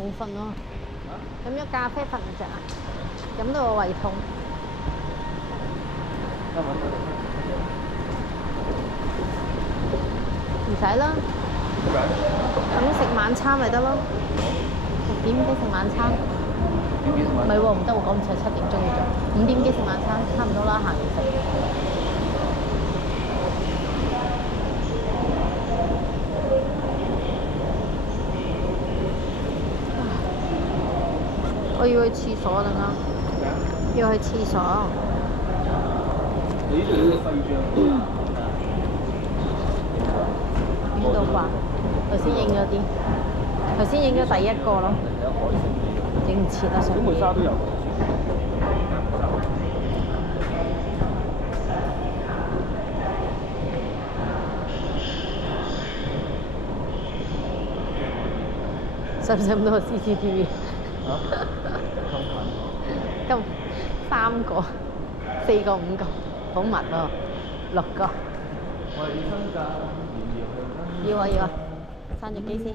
冇瞓咯，飲咗咖啡瞓唔着啊，飲到我胃痛。唔使啦，等食晚餐咪得咯。6點幾食晚餐？唔係喎，唔得喎，趕唔上7點鐘要做。5點幾食晚餐，差唔多啦，行完食。我要去廁所，等下要去廁所。你呢度有個廢帳影到啩？頭先影咗啲，頭先影咗第一個咯，影唔切啦，上東梅沙都有。使唔使咁多個 CCTV？咁3個、4個、5個，好密喎，6個。我係要新㗎，要啊要啊，閂咗機先。